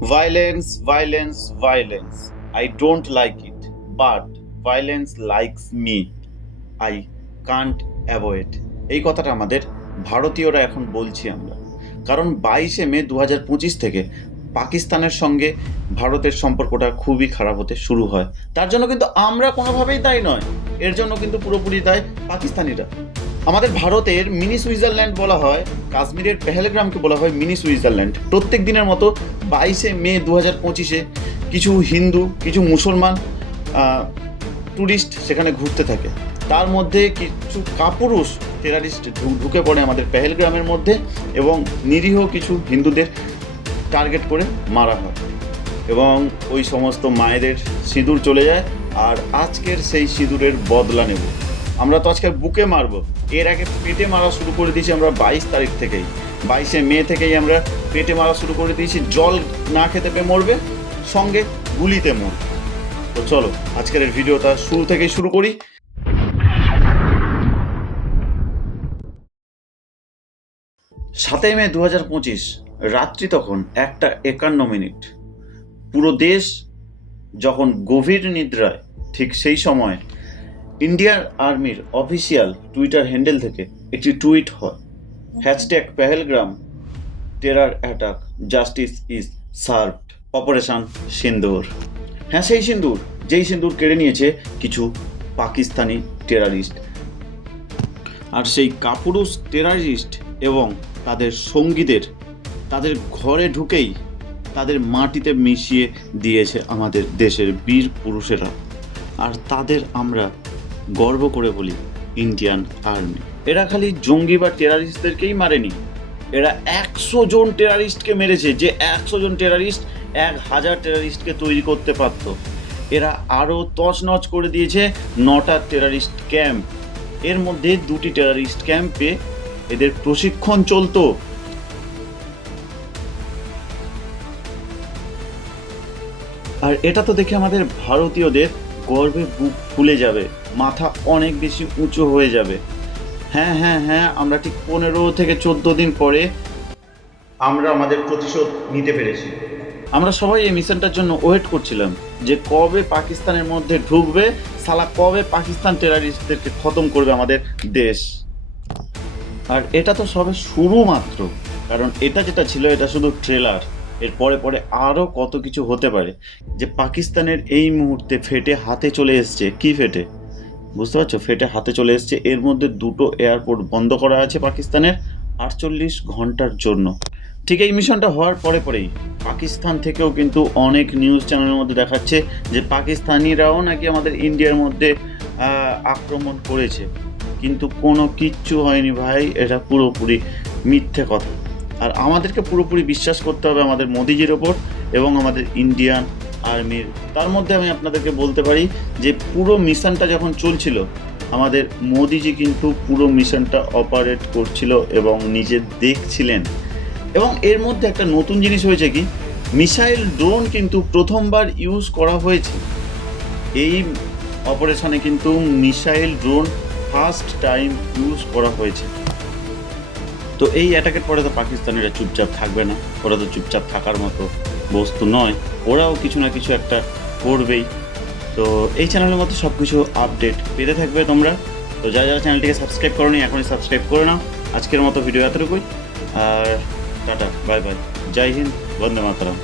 Violence, violence, violence. I don't like it, but violence likes me. I can't avoid. এই কথাটা আমাদের ভারতীয়রা এখন বলছি আমরা, কারণ 22শে মে 2025 থেকে পাকিস্তানের সঙ্গে ভারতের সম্পর্কটা খুবই খারাপ হতে শুরু হয়। তার জন্য কিন্তু আমরা কোনোভাবেই দায়ী নয়, এর জন্য কিন্তু পুরোপুরি দায় পাকিস্তানিরা। আমাদের ভারতের মিনি সুইজারল্যান্ড বলা হয়, কাশ্মীরের পেহেলগ্রামকে বলা হয় মিনি সুইজারল্যান্ড। প্রত্যেক দিনের মতো 22শে মে 2025 কিছু হিন্দু, কিছু মুসলমান ট্যুরিস্ট সেখানে ঘুরতে থাকে। তার মধ্যে কিছু কাপুরুষ টেরারিস্ট ঢুকে পড়ে আমাদের পেহেলগ্রামের মধ্যে এবং নিরীহ কিছু হিন্দুদের টার্গেট করে মারা হয় এবং ওই সমস্ত মায়েদের সিঁদুর চলে যায়। আর আজকের সেই সিঁদুরের বদলা নেব আমরা। তো আজকে বুকে মারবো, এর আগে পেটে মারা শুরু করে দিয়েছি আমরা 22 তারিখ থেকেই। 22শে মে থেকেই আমরা পেটে মারা শুরু করে দিয়েছি। জল না খেতে পেয়ে মরবে, সঙ্গে গুলিতে মরবে। তো চলো আজকের এই ভিডিওটা শুরু থেকেই শুরু করি। 7মে 2025 রাত্রি তখন 1:51। পুরো দেশ যখন গভীর নিদ্রায়, ঠিক সেই সময় ইন্ডিয়ান আর্মির অফিসিয়াল টুইটার হ্যান্ডেল থেকে একটি টুইট হয়, #Pahalgam terror attack, justice is served, operation Sindoor. হ্যাঁ, সেই সিন্দুর, যেই সিন্দুর কেড়ে নিয়েছে কিছু পাকিস্তানি টেরারিস্ট। আর সেই কাপুরুষ টেরারিস্ট এবং তাদের সঙ্গীদের তাদের ঘরে ঢুকেই তাদের মাটিতে মিশিয়ে দিয়েছে আমাদের দেশের বীর পুরুষেরা। আর তাদের আমরা গর্ব করে বলি ইন্ডিয়ান আর্মি। এরা খালি জঙ্গি বা টেরারিস্টদেরকেই মারেনি, এরা 100 জন টেরারিস্টকে মেরেছে। যে 100 জন টেরারিস্ট 1000 টেরারিস্টকে তৈরি করতে পারত। এরা আরও তছনছ করে দিয়েছে 9টা টেরারিস্ট ক্যাম্প। এর মধ্যে 2টি টেরারিস্ট ক্যাম্পে এদের প্রশিক্ষণ চলতো। আর এটা তো দেখে আমাদের ভারতীয়দের গর্বে বুক ফুলে যাবে, মাথা অনেক বেশি উঁচু হয়ে যাবে। হ্যাঁ হ্যাঁ হ্যাঁ, আমরা ঠিক 15 থেকে 14 দিন পরে আমরা আমাদের প্রতিশোধ নিতে পেরেছি। আমরা সবাই এই মিশনটার জন্য ওয়েট করছিলাম যে কবে পাকিস্তানের মধ্যে ঢুকবে, সালা কবে পাকিস্তান টেরারিস্টদেরকে খতম করবে আমাদের দেশ। আর এটা তো সবে শুরু মাত্র, কারণ এটা যেটা ছিল এটা শুধু ট্রেলার। এর পরে পরে আরও কত কিছু হতে পারে, যে পাকিস্তানের এই মুহূর্তে ফেটে হাতে চলে এসছে। কি ফেটে, বুঝতে পারছো? ফেটে হাতে চলে এসছে। এর মধ্যে 2টো এয়ারপোর্ট বন্ধ করা আছে পাকিস্তানের 48 ঘন্টার জন্য। ঠিক এই মিশনটা হওয়ার পরে পরেই পাকিস্তান থেকেও কিন্তু অনেক নিউজ চ্যানেলের মধ্যে দেখাচ্ছে যে পাকিস্তানিরাও নাকি আমাদের ইন্ডিয়ার মধ্যে আক্রমণ করেছে, কিন্তু কোনো কিচ্ছু হয়নি ভাই। এটা পুরোপুরি মিথ্যে কথা। আর আমাদেরকে পুরোপুরি বিশ্বাস করতে হবে আমাদের মোদিজির ওপর এবং আমাদের ইন্ডিয়ান আর্মির। তার মধ্যে আমি আপনাদেরকে বলতে পারি যে পুরো মিশনটা যখন চলছিল, আমাদের মোদিজি কিন্তু পুরো মিশনটা অপারেট করছিল এবং নিজে দেখছিলেন। এবং এর মধ্যে একটা নতুন জিনিস হয়েছে কি, মিসাইল ড্রোন কিন্তু প্রথমবার ইউজ করা হয়েছে এই অপারেশনে। কিন্তু missile drone first time use করা হয়েছে। তো এই অ্যাটাকের পরে তো পাকিস্তানিরা চুপচাপ থাকবে না, ওরা তো চুপচাপ থাকার মতো বস্তু নয়, ওরাও কিছু না কিছু একটা করবেই। তো এই চ্যানেলের মধ্যে সব কিছু আপডেট পেতে থাকবে তোমরা। তো যারা যারা চ্যানেলটিকে সাবস্ক্রাইব করোনি এখনই সাবস্ক্রাইব করে নাও। আজকের মতো ভিডিও এতটুকুই, আর টাটা, বাই বাই, জয় হিন্দ, বন্দে মাতরম।